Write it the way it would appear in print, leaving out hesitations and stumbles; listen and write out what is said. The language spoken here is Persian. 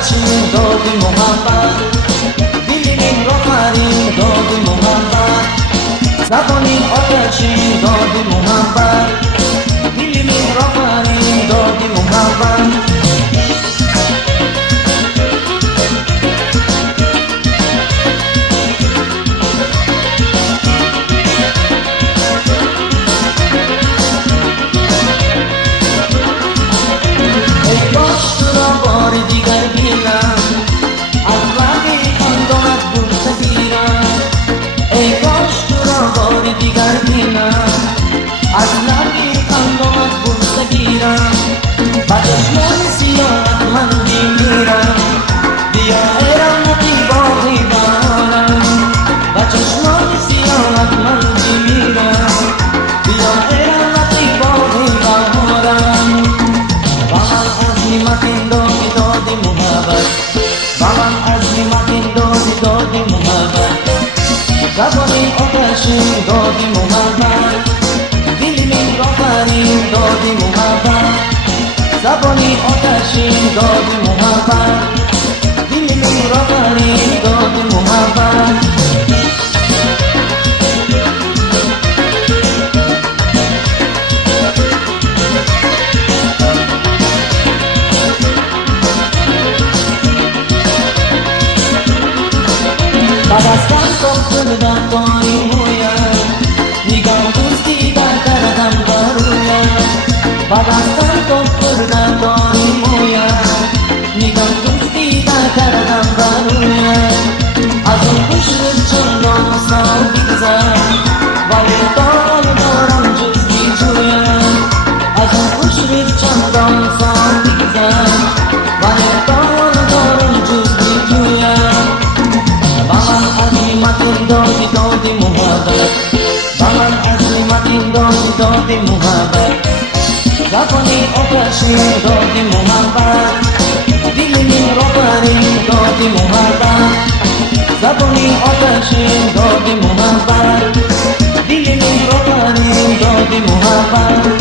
آتشین داد محبت دلیم را فرین داد محبت زبانی آتشین داد محبت دلیم را فرین داد محبت زبانی آتشین دادی محبت دلیم را فرین دادی محبت زبانی آتشین دادی محبت دلیم را فرین دادی محبت بعد از دردان داری مویم نگاه دوستی در دردم دارویم بعد از دردان داری مویم نگاه دوستی در دردم دارویم از اون خوشر چندان سال بگذر ولی دارم جزی جویم از اون خوشر چندان سال بگذر ولی دارم جزی جویم دادی محبت بمن عظیمت دادی محبت زبانی آتشین دادی محبت دلیم را فرین دادی محبت زبانی آتشین دادی محبت دلیم را فرین دادی محبت